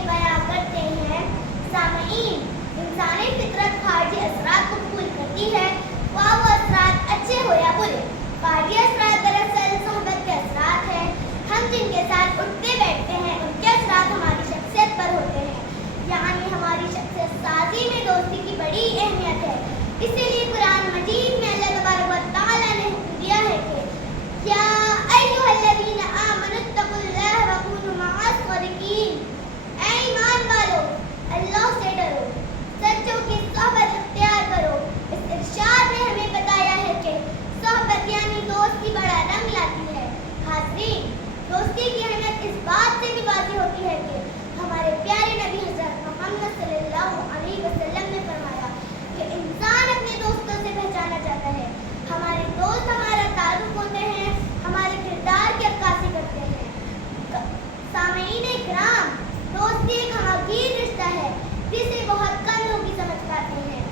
کے بیان کرتے ہیں۔ سامعین، انسانی فطرت خارجی اثرات کو قبول کرتی ہے، خواہ وہ اثرات اچھے ہو یا برے۔ خارجی اثرات دراصل صحبت کے اثرات ہیں۔ ہم جن کے ساتھ اٹھتے بیٹھتے ہیں ان کے اثرات ہماری شخصیت پر ہوتے ہیں، یعنی ہماری شخصیت سازی میں دوستی کی بڑی اہمیت ہے۔ اسی لیے قرآن مجید میں اللہ تبارک و تعالیٰ نے حکم دیا ہے کہ یا ایھا الذین آمنوا اتقوا اللہ وکونوا مع الصادقین، اے ایمان والو اللہ سے ڈرو، سچوں کی صحبت اختیار کرو۔ اس ارشاد نے ہمیں بتایا ہے کہ صحبت یعنی دوستی بڑا رنگ لاتی ہے۔ حاضرین، دوستی کی اہمیت اس بات سے بھی واضح ہوتی ہے کہ ہمارے پیارے نبی حضرت محمد صلی اللہ علیہ وسلم نے فرمایا کہ انسان اپنے دوستوں سے پہچانا جاتا ہے۔ ہمارے دوست ہمارا تعارف ہوتے ہیں، ہمارے کردار کی عکاسی کرتے ہیں۔ سامعین کرام، دوستی ایک ہماگیر رشتہ ہے جسے بہت کم لوگ ہی سمجھ پاتے ہیں۔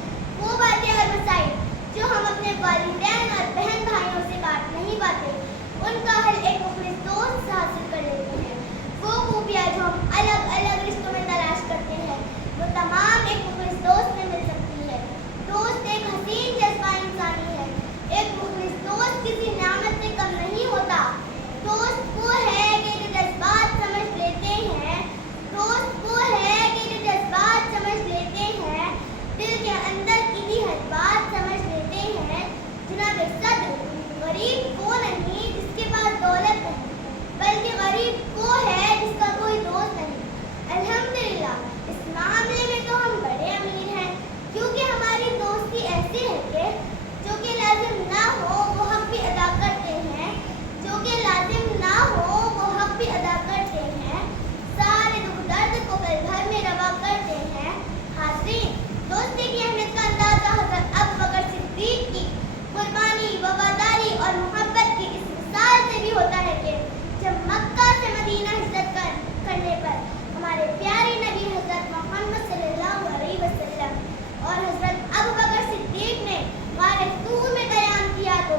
وہ باتیں اور مسائل جو ہم اپنے والدین اور بہن بھائیوں سے بات نہیں پاتے، ان کا حل ایک مخلص دوست سے حاصل کر لیتے ہیں۔ وہ خوبیاں جو ہم الگ الگ رشتوں میں تلاش کرتے ہیں، وہ تمام ایک مخلص دوست میں مل سکتی ہے۔ دوست ایک حسین جذبہ انسانی ہے۔ ایک مخلص دوست کسی نعمت سے کم نہیں ہوتا۔ دوست وہ ہے کہ جو جذبات سمجھ لیتے ہیں، دوست وہ ہے کہ جو جذبات سمجھ لیتے ہیں، دل کے اندر کی بھی ہر بات سمجھ لیتے ہیں۔ جناب صدر، غریب وہ نہیں جس کے پاس دولت نہیں، بلکہ غریب وہ ہے جس کا کوئی دوست نہیں۔ الحمدللہ، اس معاملے میں تو ہم بڑے امیر ہیں، کیونکہ ہماری دوستی ایسی ہے کہ جو کہ لازم نہ ہو وہ حق بھی ادا کرتے ہیں، جو کہ لازم نہ ہو وہ حق بھی ادا کرتے ہیں، سارے دکھ درد کو پل بھر میں روا کرتے ہیں۔ حاضرین، دوستی کی اہمیت کا اندازہ حضرت ابوبکر صدیق کی قربانی، وفاداری اور محبت کی اس مثال سے بھی ہوتا ہے کہ جب مکہ سے مدینہ ہجرت کرنے پر ہمارے پیارے نبی حضرت محمد صلی اللہ علیہ وسلم اور حضرت ابوبکر صدیق نے غار طور میں قیام کیا تو